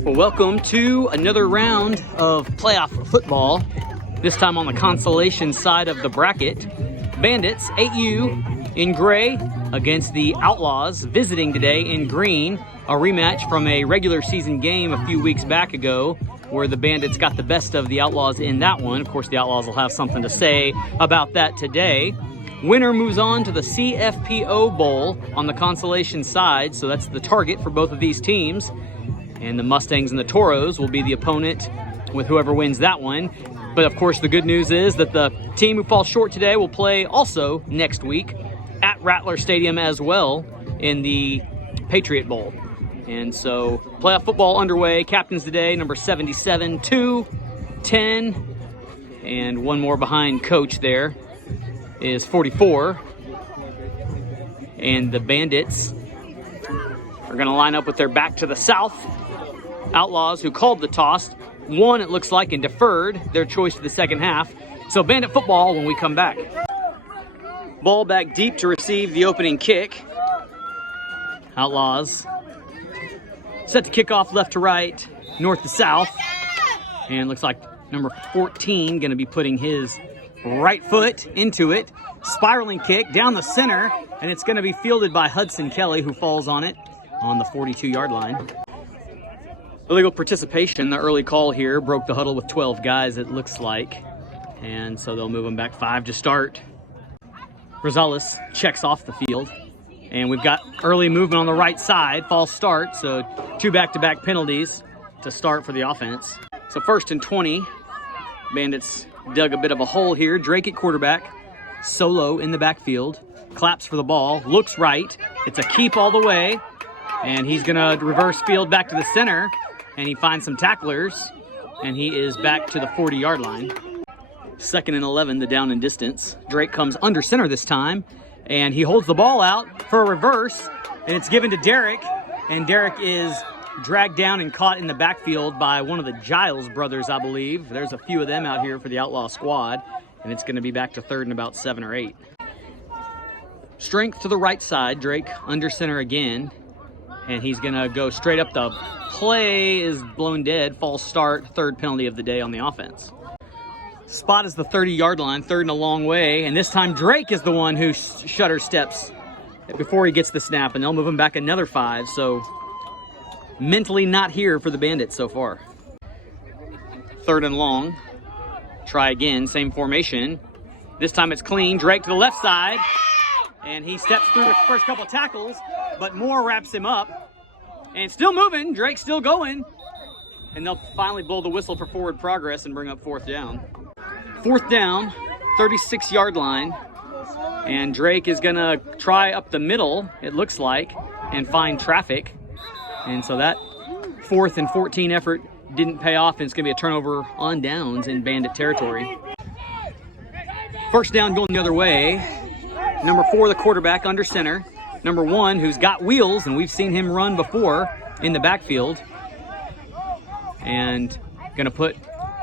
Well, welcome to another round of playoff football, this time on the Consolation side of the bracket. Bandits, 8U in gray against the Outlaws, visiting today in green, a rematch from a regular season game a few weeks back ago where the Bandits got the best of the Outlaws in that one. Of course, the Outlaws will have something to say about that today. Winner moves on to the CFPO Bowl on the Consolation side, so that's the target for both of these teams. And the Mustangs and the Toros will be the opponent with whoever wins that one. But of course, the good news is that the team who falls short today will play also next week at Rattler Stadium as well in the Patriot Bowl. And so playoff football underway. Captains today, number 77, 2, 10, and one more behind coach there is 44. And the Bandits are going to line up with their back to the south. Outlaws, who called the toss, won, it looks like, and deferred their choice to the second half. So Bandit football when we come back. Ball back deep to receive the opening kick. Outlaws set to kick off left to right, north to south. And looks like number 14 going to be putting his right foot into it. Spiraling kick down the center, and it's going to be fielded by Hudson Kelly, who falls on it on the 42-yard line. Illegal participation, the early call here, broke the huddle with 12 guys, it looks like. And so they'll move them back 5 to start. Rosales checks off the field. And we've got early movement on the right side, false start, so 2 back-to-back penalties to start for the offense. So 1st and 20. Bandits dug a bit of a hole here. Drake at quarterback, Solo in the backfield, claps for the ball, looks right. It's a keep all the way, and he's gonna reverse field back to the center, and he finds some tacklers, and he is back to the 40-yard line. 2nd and 11, the down and distance. Drake comes under center this time, and he holds the ball out for a reverse, and it's given to Derek, and Derek is dragged down and caught in the backfield by one of the Giles brothers, I believe. There's a few of them out here for the Outlaw squad, and it's going to be back to 3rd and about 7 or 8. Strength to the right side, Drake under center again, and he's going to go straight up. The play is blown dead, false start, 3rd penalty of the day on the offense. Spot is the 30-yard line, 3rd and a long way, and this time Drake is the one who shutter steps before he gets the snap, and they'll move him back another 5, so mentally not here for the Bandits so far. 3rd and long. Try again, same formation. This time it's clean. Drake to the left side, and he steps through the first couple tackles, but Moore wraps him up. And still moving, Drake's still going. And they'll finally blow the whistle for forward progress and bring up 4th down. 4th down, 36-yard line. And Drake is gonna try up the middle, it looks like, and find traffic. And so that 4th and 14 effort didn't pay off, and it's going to be a turnover on downs in Bandit territory. 1st down going the other way. Number 4, the quarterback, under center. Number 1, who's got wheels, and we've seen him run before in the backfield. And going to put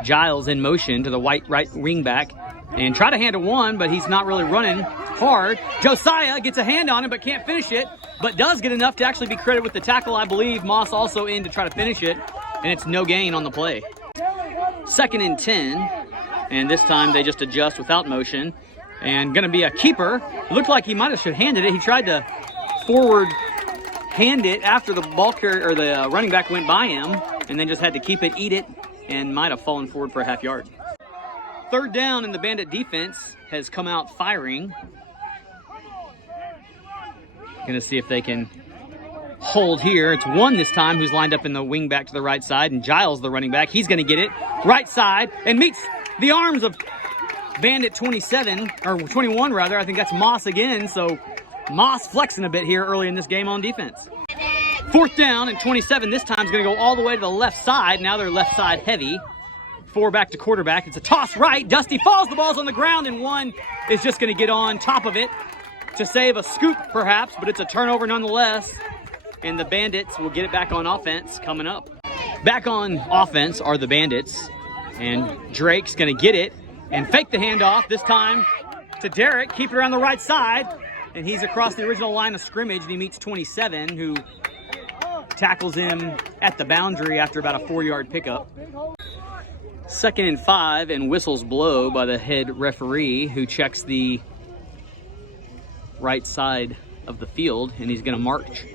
Giles in motion to the right wing back and try to hand to 1, but he's not really running hard. Josiah gets a hand on him but can't finish it, but does get enough to actually be credited with the tackle, I believe. Moss also in to try to finish it, and it's no gain on the play. 2nd and 10, and this time they just adjust without motion, and going to be a keeper. It looked like he might have should handed it. He tried to forward hand it after the ball carrier or the running back went by him, and then just had to keep it, eat it, and might have fallen forward for a half yard. 3rd down, and the Bandit defense has come out firing. Gonna see if they can hold here. It's 1 this time who's lined up in the wing back to the right side, and Giles, the running back, he's gonna get it right side and meets the arms of Bandit 27, or 21 rather. I think that's Moss again, so Moss flexing a bit here early in this game on defense. 4th down and 27 this time is gonna go all the way to the left side. Now they're left side heavy. 4 back to quarterback. It's a toss right. Dusty falls. The ball's on the ground, and 1 is just going to get on top of it to save a scoop, perhaps, but it's a turnover nonetheless. And the Bandits will get it back on offense coming up. Back on offense are the Bandits, and Drake's going to get it and fake the handoff this time to Derek. Keep it around the right side, and he's across the original line of scrimmage, and he meets 27, who tackles him at the boundary after about a 4-yard pickup. 2nd and 5, and whistles blow by the head referee, who checks the right side of the field, and he's going to march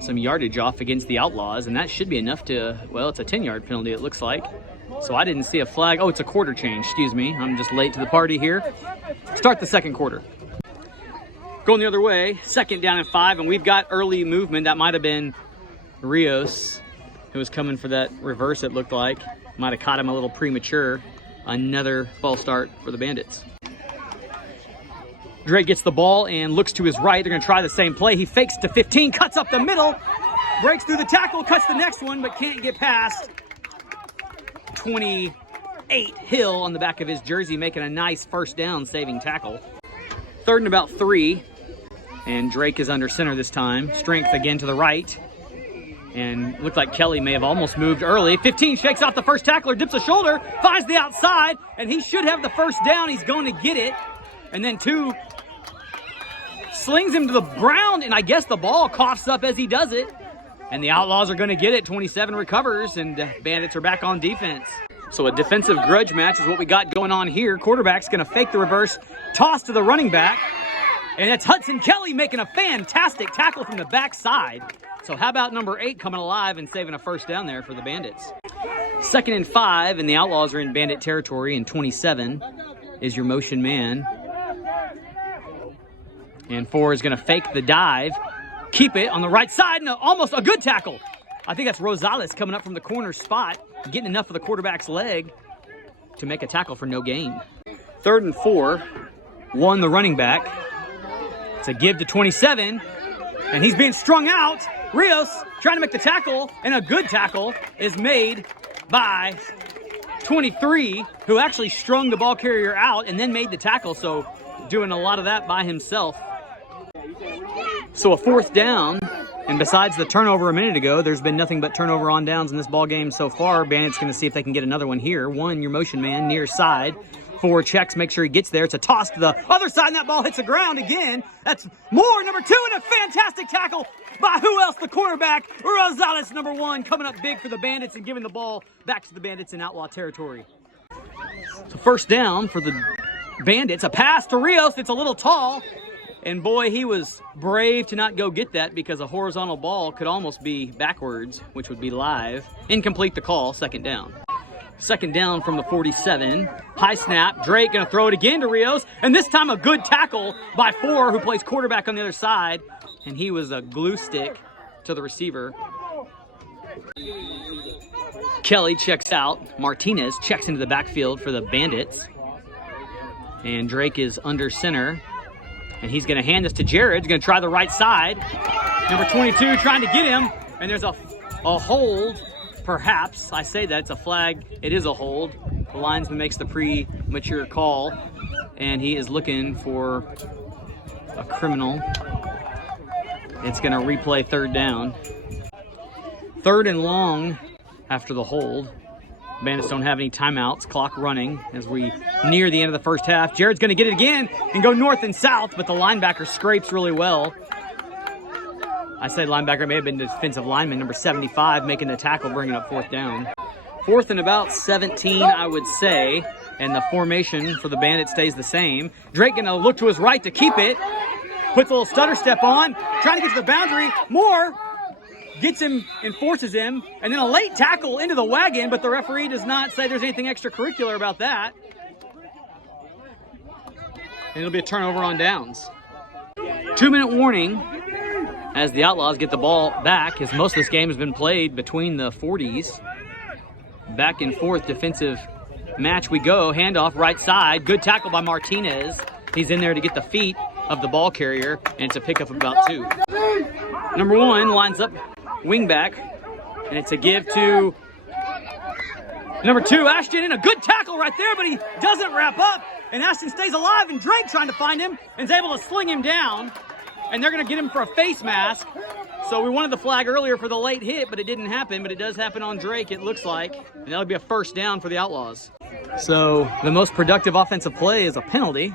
some yardage off against the Outlaws, and that should be enough to, well, it's a 10-yard penalty, it looks like. So I didn't see a flag. Oh, it's a quarter change, excuse me. I'm just late to the party here. Start the second quarter. Going the other way, 2nd down and 5, and we've got early movement. That might have been Rios, who was coming for that reverse, it looked like. Might have caught him a little premature. Another false start for the Bandits. Drake gets the ball and looks to his right. They're going to try the same play. He fakes to 15, cuts up the middle, breaks through the tackle, cuts the next one, but can't get past 28 Hill on the back of his jersey, making a nice first down saving tackle. 3rd and about 3, and Drake is under center this time. Strength again to the right, and looked like Kelly may have almost moved early. 15 shakes off the first tackler, dips a shoulder, finds the outside, and he should have the first down. He's going to get it, and then 2 slings him to the ground, and I guess the ball coughs up as he does it. And the Outlaws are going to get it. 27 recovers, and Bandits are back on defense. So a defensive grudge match is what we got going on here. Quarterback's going to fake the reverse, toss to the running back, and it's Hudson Kelly making a fantastic tackle from the backside. So how about number 8 coming alive and saving a first down there for the Bandits? 2nd and 5, and the Outlaws are in Bandit territory, and 27 is your motion man. And 4 is going to fake the dive, keep it on the right side, and almost a good tackle. I think that's Rosales coming up from the corner spot, getting enough of the quarterback's leg to make a tackle for no gain. 3rd and 4, 1 the running back. It's a give to 27, and he's being strung out. Rios trying to make the tackle, and a good tackle is made by 23, who actually strung the ball carrier out and then made the tackle, so doing a lot of that by himself. So a 4th down, and besides the turnover a minute ago, there's been nothing but turnover on downs in this ball game so far. Bandits going to see if they can get another one here. 1, your motion man, near side. 4 checks, make sure he gets there. It's a toss to the other side, and that ball hits the ground again. That's Moore, number 2, and a fantastic tackle by who else? The cornerback, Rosales, number 1, coming up big for the Bandits and giving the ball back to the Bandits in Outlaw territory. So 1st down for the Bandits. A pass to Rios. It's a little tall. And boy, he was brave to not go get that, because a horizontal ball could almost be backwards, which would be live. Incomplete the call, 2nd down. 2nd down from the 47. High snap. Drake going to throw it again to Rios. And this time a good tackle by 4, who plays quarterback on the other side. And he was a glue stick to the receiver. Kelly checks out. Martinez checks into the backfield for the Bandits. And Drake is under center. And he's going to hand this to Jared. He's going to try the right side. Number 22 trying to get him. And there's a hold, perhaps. I say that. It's a flag. It is a hold. The linesman makes the premature call. And he is looking for a criminal. It's going to replay 3rd down. 3rd and long after the hold. Bandits don't have any timeouts. Clock running as we near the end of the first half. Jared's going to get it again and go north and south, but the linebacker scrapes really well. I said linebacker, may have been defensive lineman, number 75, making the tackle, bringing up 4th down. 4th and about 17, I would say, and the formation for the Bandits stays the same. Drake going to look to his right to keep it. Puts a little stutter step on, trying to get to the boundary. Moore gets him and forces him, and then a late tackle into the wagon, but the referee does not say there's anything extracurricular about that. And it'll be a turnover on downs. 2-minute warning as the Outlaws get the ball back, as most of this game has been played between the 40s. Back and forth defensive match we go. Handoff right side. Good tackle by Martinez. He's in there to get the feet of the ball carrier, and it's a pickup of about 2. Number 1 lines up wing back, and it's a give to number 2, Ashton, and a good tackle right there, but he doesn't wrap up, and Ashton stays alive, and Drake trying to find him and is able to sling him down, and they're going to get him for a face mask. So we wanted the flag earlier for the late hit, but it didn't happen, but it does happen on Drake, it looks like, and that'll be a 1st down for the Outlaws. So the most productive offensive play is a penalty,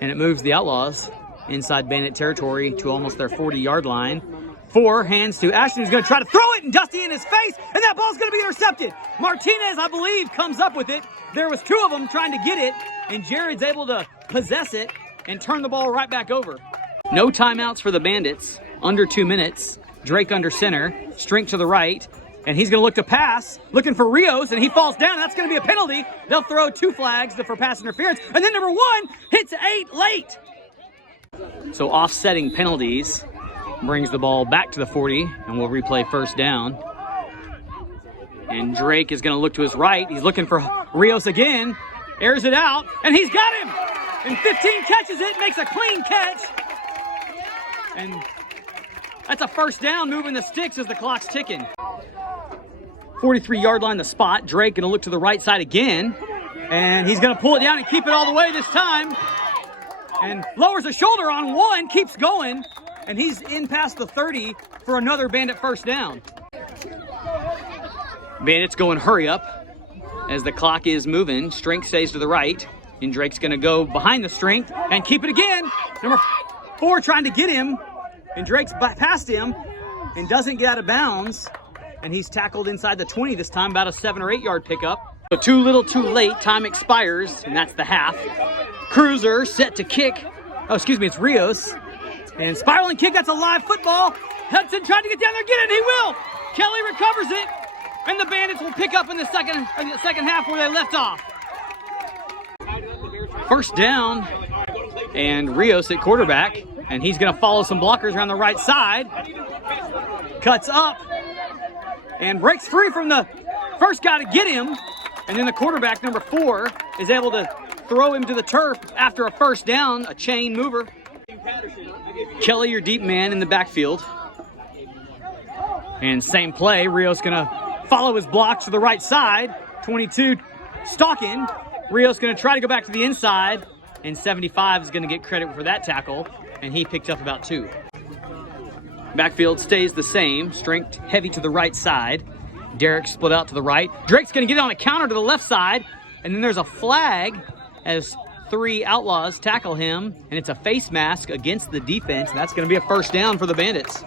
and it moves the Outlaws inside Bandit territory to almost their 40-yard line. 4 hands to Ashton, who's going to try to throw it, and Dusty in his face, and that ball's going to be intercepted. Martinez, I believe, comes up with it. There was 2 of them trying to get it, and Jared's able to possess it and turn the ball right back over. No timeouts for the Bandits. Under 2 minutes. Drake under center. Strink to the right. And he's going to look to pass, looking for Rios, and he falls down. That's going to be a penalty. They'll throw 2 flags for pass interference. And then number 1 hits 8 late. So offsetting penalties brings the ball back to the 40, and we'll replay first down. And Drake is going to look to his right. He's looking for Rios again. Airs it out, and he's got him. And 15 catches it, makes a clean catch. And that's a first down, moving the sticks as the clock's ticking. 43-yard line, the spot. Drake gonna look to the right side again, and he's gonna pull it down and keep it all the way this time. And lowers a shoulder on 1, keeps going, and he's in past the 30 for another Bandit first down. Bandits going hurry up as the clock is moving. Strength stays to the right, and Drake's gonna go behind the strength and keep it again. Number 4 trying to get him, and Drake's past him and doesn't get out of bounds, and he's tackled inside the 20 this time, about a 7 or 8 yard pickup. So too little too late, time expires, and that's the half. Cruiser set to kick. Oh, excuse me, it's Rios. And spiraling kick, that's a live football. Hudson tried to get down there, get it, he will. Kelly recovers it, and the Bandits will pick up in the second half where they left off. First down, and Rios at quarterback, and he's going to follow some blockers around the right side. Cuts up and breaks free from the first guy to get him, and then the quarterback, number 4, is able to throw him to the turf after a first down, a chain mover. Kelly, your deep man in the backfield. And same play, Rios going to follow his blocks to the right side. 22 stalking. Rios going to try to go back to the inside, and 75 is going to get credit for that tackle, and he picked up about 2. Backfield stays the same. Strength heavy to the right side. Derek split out to the right. Drake's going to get on a counter to the left side, and then there's a flag as 3 Outlaws tackle him, and it's a face mask against the defense, and that's going to be a first down for the Bandits.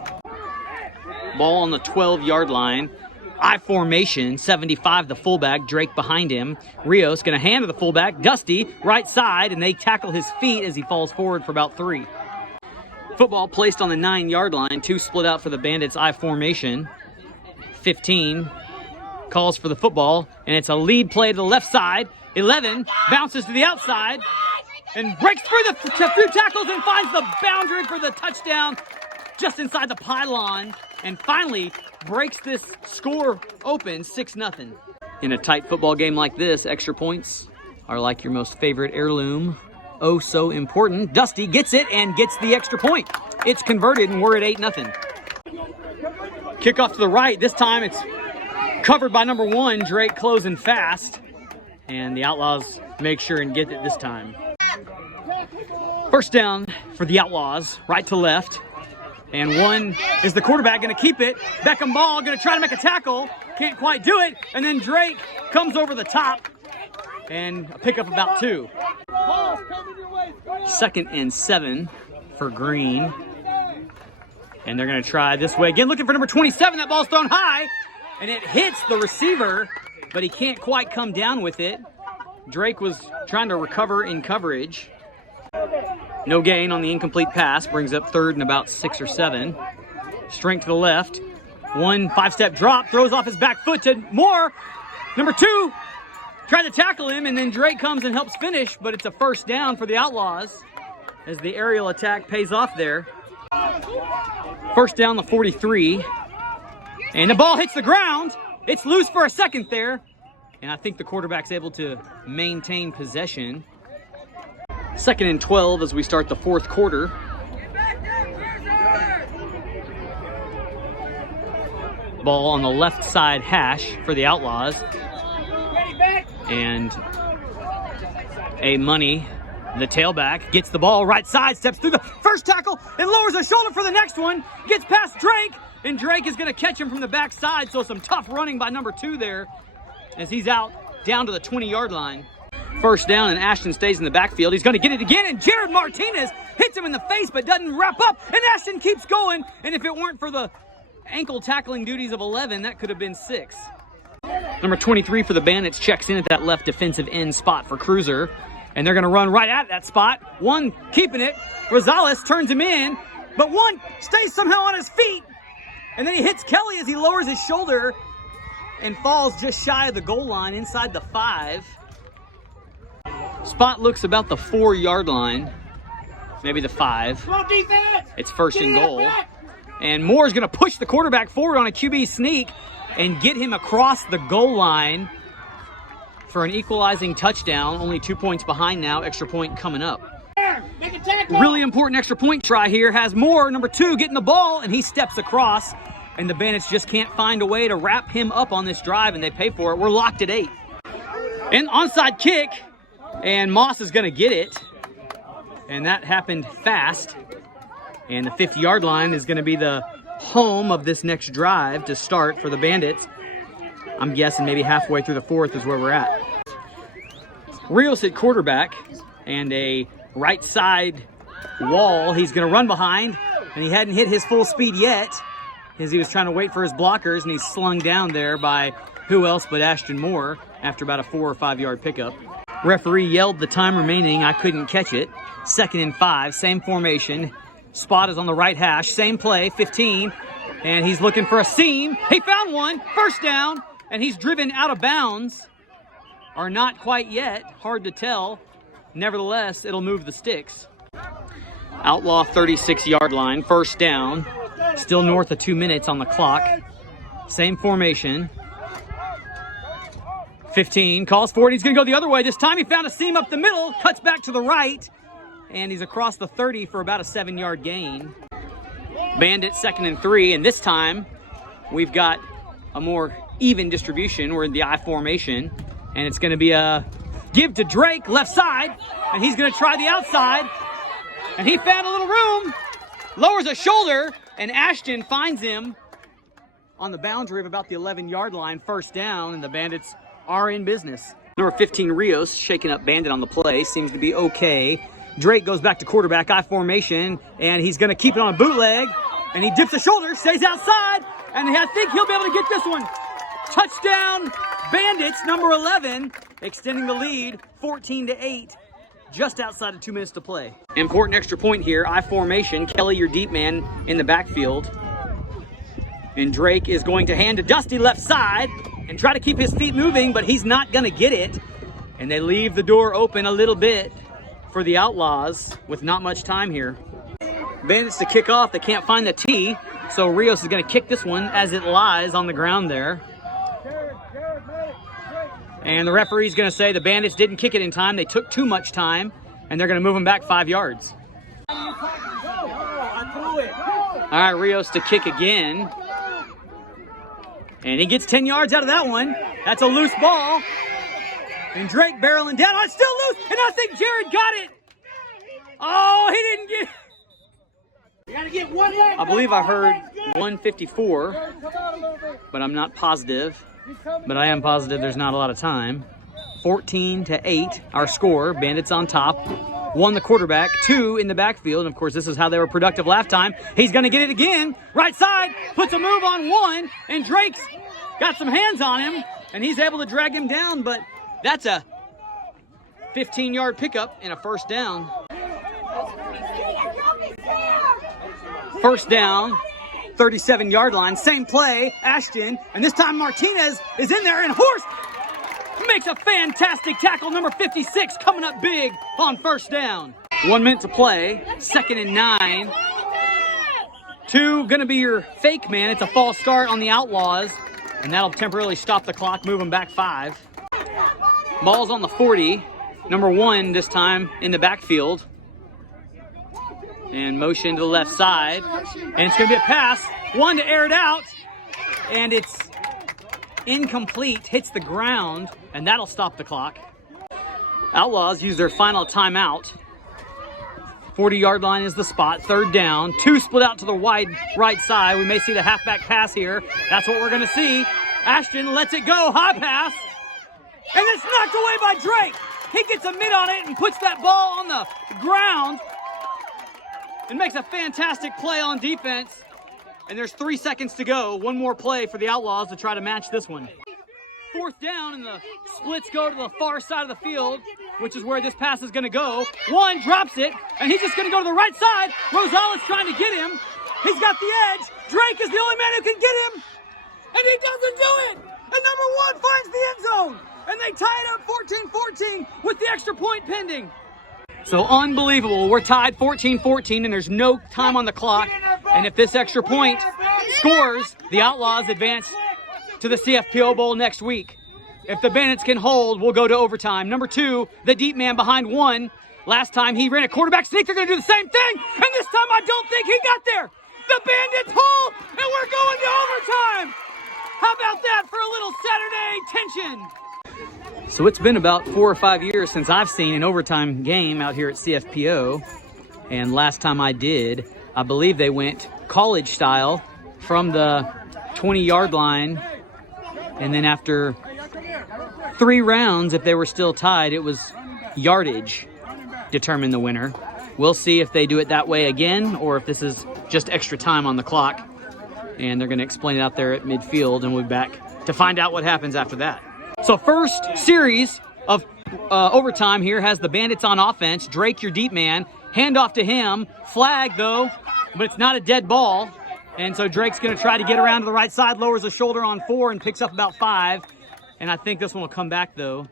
Ball on the 12-yard line. I formation, 75 the fullback, Drake behind him. Rios going to hand to the fullback, Dusty, right side, and they tackle his feet as he falls forward for about 3. Football placed on the 9-yard line, 2 split out for the Bandits I formation. 15 calls for the football, and it's a lead play to the left side. 11 bounces to the outside and breaks through the few tackles and finds the boundary for the touchdown just inside the pylon, and finally breaks this score open, 6-0. In a tight football game like this, extra points are like your most favorite heirloom. Oh, so important. Dusty gets it and gets the extra point. It's converted, and we're at 8-0. Kickoff to the right. This time it's covered by number 1, Drake closing fast. And the Outlaws make sure and get it this time. First down for the Outlaws, right to left. And 1 is the quarterback, going to keep it. Beckham Ball going to try to make a tackle. Can't quite do it. And then Drake comes over the top and a pickup about 2. 2nd and 7 for Green. And they're going to try this way again, looking for number 27. That ball's thrown high, and it hits the receiver, but he can't quite come down with it. Drake was trying to recover in coverage. No gain on the incomplete pass, brings up 3rd and about 6 or 7. Strength to the left. 1 5-step drop, throws off his back foot to Moore. Number 2 tried to tackle him, and then Drake comes and helps finish, but it's a first down for the Outlaws as the aerial attack pays off there. First down, the 43. And the ball hits the ground. It's loose for a second there. And I think the quarterback's able to maintain possession. 2nd and 12 as we start the 4th quarter. Ball on the left side hash for the Outlaws. And Money, the tailback, gets the ball right side, steps through the first tackle, and lowers his shoulder for the next one. Gets past Drake, and Drake is going to catch him from the backside. So some tough running by number 2 there as he's out down to the 20-yard line. First down, and Ashton stays in the backfield. He's going to get it again, and Jared Martinez hits him in the face, but doesn't wrap up, and Ashton keeps going, and if it weren't for the ankle tackling duties of 11, that could have been 6. Number 23 for the Bandits checks in at that left defensive end spot for Cruiser, and they're gonna run right at that spot. One keeping it, Rosales turns him in, but one stays somehow on his feet, and then he hits Kelly as he lowers his shoulder and falls just shy of the goal line inside the 5. Spot looks about the 4-yard line, maybe the 5. It's first and goal. And Moore's gonna push the quarterback forward on a QB sneak and get him across the goal line for an equalizing touchdown. Only 2 points behind now, extra point coming up. Really important extra point try here has Moore, number 2, getting the ball, and he steps across, and the Bandits just can't find a way to wrap him up on this drive, and they pay for it. We're locked at 8. And onside kick, and Moss is gonna get it, and that happened fast. And the 50-yard line is gonna be the home of this next drive to start for the Bandits. I'm guessing maybe halfway through the 4th is where we're at. Rios at quarterback, and a right side wall he's gonna run behind, and he hadn't hit his full speed yet as he was trying to wait for his blockers, and he's slung down there by who else but Ashton Moore after about a 4 or 5 yard pickup. Referee yelled the time remaining, I couldn't catch it. 2nd and 5, same formation. Spot is on the right hash, same play, 15, and he's looking for a seam. He found one, first down, and he's driven out of bounds. Or not quite yet, hard to tell. Nevertheless, it'll move the sticks. Outlaw 36-yard line, first down. Still north of 2 minutes on the clock. Same formation. 15, calls for it. He's going to go the other way. This time he found a seam up the middle, cuts back to the right, and he's across the 30 for about a 7-yard gain. Bandits 2nd and 3, and this time we've got a more even distribution. We're in the I formation, and it's going to be a give to Drake, left side, and he's going to try the outside, and he found a little room, lowers a shoulder, and Ashton finds him on the boundary of about the 11-yard line, first down, and the Bandits are in business. Number 15, Rios, shaking up Bandit on the play, seems to be okay. Drake goes back to quarterback, I formation, and he's going to keep it on a bootleg, and he dips the shoulder, stays outside, and I think he'll be able to get this one. Touchdown, Bandits, number 11, extending the lead, 14-8, just outside of 2 minutes to play. Important extra point here, I formation, Kelly, your deep man, in the backfield. And Drake is going to hand to Dusty left side and try to keep his feet moving, but he's not going to get it. And they leave the door open a little bit for the Outlaws with not much time here. Bandits to kick off, they can't find the tee, so Rios is going to kick this one as it lies on the ground there. And the referee's going to say the Bandits didn't kick it in time, they took too much time, and they're going to move them back 5 yards. All right, Rios to kick again. And he gets 10 yards out of that one. That's a loose ball. And Drake barreling down. Oh, it's still loose, and I think Jared got it. Oh, he didn't get it. You gotta get one leg. I believe I heard 154, but I'm not positive. But I am positive there's not a lot of time. 14-8, our score. Bandits on top. 1 the quarterback, 2 in the backfield. And of course, this is how they were productive last time. He's gonna get it again. Right side, puts a move on 1, and Drake's got some hands on him, and he's able to drag him down, but that's a 15-yard pickup and a first down. First down, 37-yard line, same play, Ashton, and this time Martinez is in there, and Horst makes a fantastic tackle, number 56, coming up big on first down. 1 minute to play, 2nd and 9. 2 gonna be your fake man. It's a false start on the Outlaws, and that'll temporarily stop the clock, move them back 5. Ball's on the 40, number 1 this time in the backfield. And motion to the left side, and it's gonna be a pass, 1 to air it out, and it's incomplete, hits the ground, and that'll stop the clock. Outlaws use their final timeout. 40-yard line is the spot, 3rd down, 2 split out to the wide right side. We may see the halfback pass here. That's what we're gonna see. Ashton lets it go, high pass, and it's knocked away by Drake. He gets a mitt on it and puts that ball on the ground. and makes a fantastic play on defense. And there's 3 seconds to go. One more play for the Outlaws to try to match this one. 4th down, and the splits go to the far side of the field, which is where this pass is going to go. One drops it, and he's just going to go to the right side. Rosales trying to get him. He's got the edge. Drake is the only man who can get him, and he doesn't do it. And number 1 finds the end zone, and they tie it up 14-14 with the extra point pending. So unbelievable. We're tied 14-14, and there's no time on the clock. And if this extra point scores, the Outlaws advance to the CFPO Bowl next week. If the Bandits can hold, we'll go to overtime. Number 2, the deep man behind 1. Last time he ran a quarterback sneak. They're going to do the same thing. And this time I don't think he got there. The Bandits hold, and we're going to overtime. How about that for a little Saturday tension? So it's been about 4 or 5 years since I've seen an overtime game out here at CFPO. And last time I did, I believe they went college style from the 20-yard line. And then after 3 rounds, if they were still tied, it was yardage determined the winner. We'll see if they do it that way again, or if this is just extra time on the clock. And they're going to explain it out there at midfield, and we'll be back to find out what happens after that. So first series of overtime here has the Bandits on offense. Drake, your deep man. Handoff to him. Flag, though, but it's not a dead ball. And so Drake's going to try to get around to the right side, lowers the shoulder on 4, and picks up about 5. And I think this one will come back, though.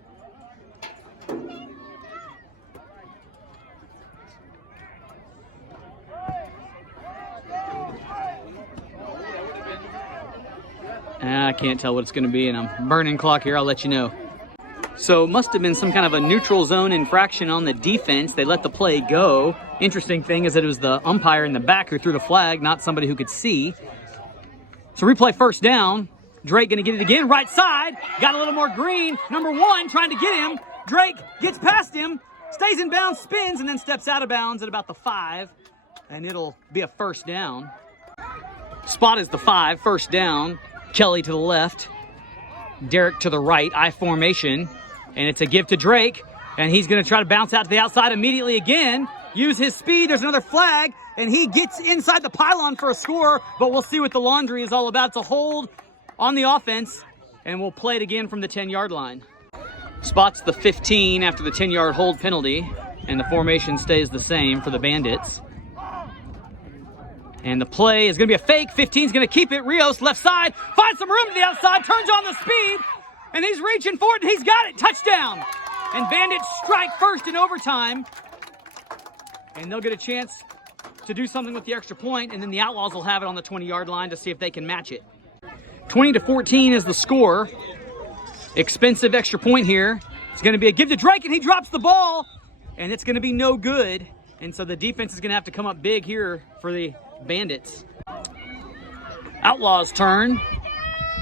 I can't tell what it's going to be, and I'm burning clock here. I'll let you know. So it must have been some kind of a neutral zone infraction on the defense. They let the play go. Interesting thing is that it was the umpire in the back who threw the flag, not somebody who could see. So replay 1st down. Drake going to get it again. Right side. Got a little more green. Number 1 trying to get him. Drake gets past him. Stays in bounds, spins, and then steps out of bounds at about the 5. And it'll be a 1st down. Spot is the 5. 1st down. Kelly to the left. Derek to the right. I formation. And it's a give to Drake. And he's going to try to bounce out to the outside immediately again. Use his speed. There's another flag. And he gets inside the pylon for a score. But we'll see what the laundry is all about. It's a hold on the offense. And we'll play it again from the 10-yard line. Spots the 15 after the 10-yard hold penalty. And the formation stays the same for the Bandits. And the play is going to be a fake. 15's going to keep it. Rios, left side, finds some room to the outside, turns on the speed, and he's reaching for it, and he's got it. Touchdown. And Bandits strike first in overtime. And they'll get a chance to do something with the extra point, and then the Outlaws will have it on the 20-yard line to see if they can match it. 20-14 is the score. Expensive extra point here. It's going to be a give to Drake, and he drops the ball, and it's going to be no good. And so the defense is going to have to come up big here for the Bandits. Outlaws turn,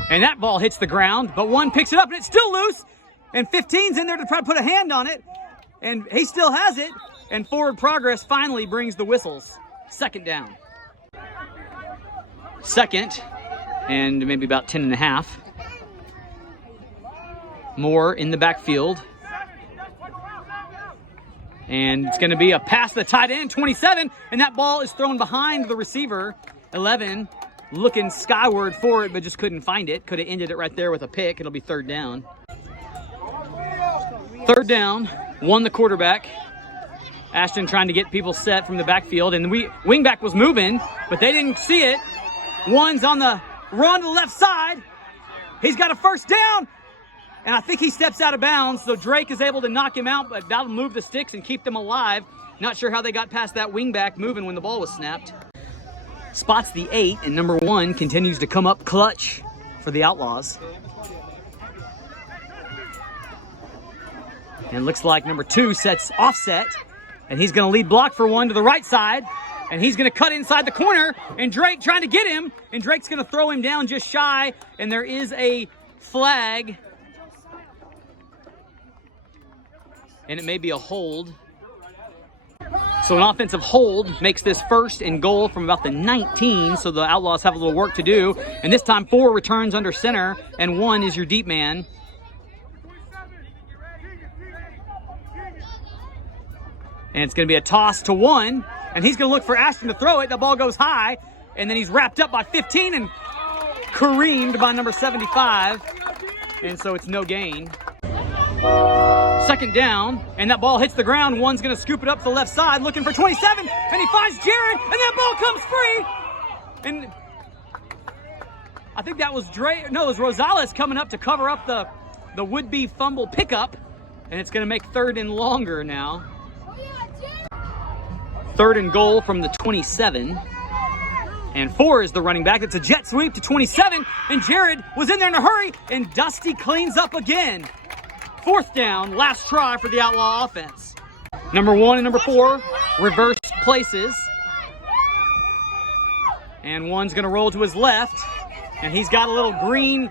and that ball hits the ground, but 1 picks it up, and it's still loose, and 15's in there to try to put a hand on it, and he still has it, and forward progress finally brings the whistles. 2nd down. 2nd, and maybe about 10.5. Moore in the backfield. And it's going to be a pass to the tight end, 27, and that ball is thrown behind the receiver. 11, looking skyward for it, but just couldn't find it. Could have ended it right there with a pick. It'll be 3rd down. 3rd down, 1 the quarterback. Ashton trying to get people set from the backfield, and the wingback was moving, but they didn't see it. 1's on the run to the left side. He's got a 1st down. And I think he steps out of bounds, so Drake is able to knock him out, but that'll move the sticks and keep them alive. Not sure how they got past that wingback moving when the ball was snapped. Spots the 8, and number 1 continues to come up clutch for the Outlaws. And it looks like number 2 sets offset, and he's going to lead block for 1 to the right side, and he's going to cut inside the corner, and Drake trying to get him, and Drake's going to throw him down just shy, and there is a flag. And it may be a hold. So an offensive hold makes this 1st and goal from about the 19. So the Outlaws have a little work to do. And this time 4 returns under center, and 1 is your deep man. And it's going to be a toss to 1. and he's going to look for Ashton to throw it. The ball goes high, and then he's wrapped up by 15 and careened by number 75, and so it's no gain. Second down, and that ball hits the ground. One's going to scoop it up to the left side, looking for 27, and he finds Jared, and that ball comes free. And I think that was it was Rosales coming up to cover up the would-be fumble pickup, and it's going to make third and longer now. Third and goal from the 27. And 4 is the running back. It's a jet sweep to 27, and Jared was in there in a hurry, and Dusty cleans up again. Fourth down, last try for the Outlaw offense. Number 1 and number 4, reversed places. And one's going to roll to his left, and he's got a little green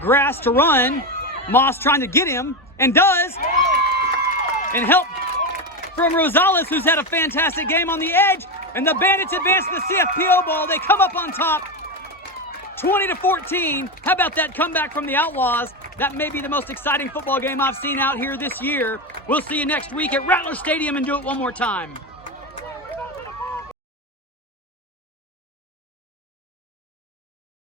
grass to run. Moss trying to get him, and does. And help from Rosales, who's had a fantastic game on the edge. And the Bandits advance to the CFPO Bowl. They come up on top, 20-14. How about that comeback from the Outlaws? That may be the most exciting football game I've seen out here this year. We'll see you next week at Rattler Stadium and do it one more time.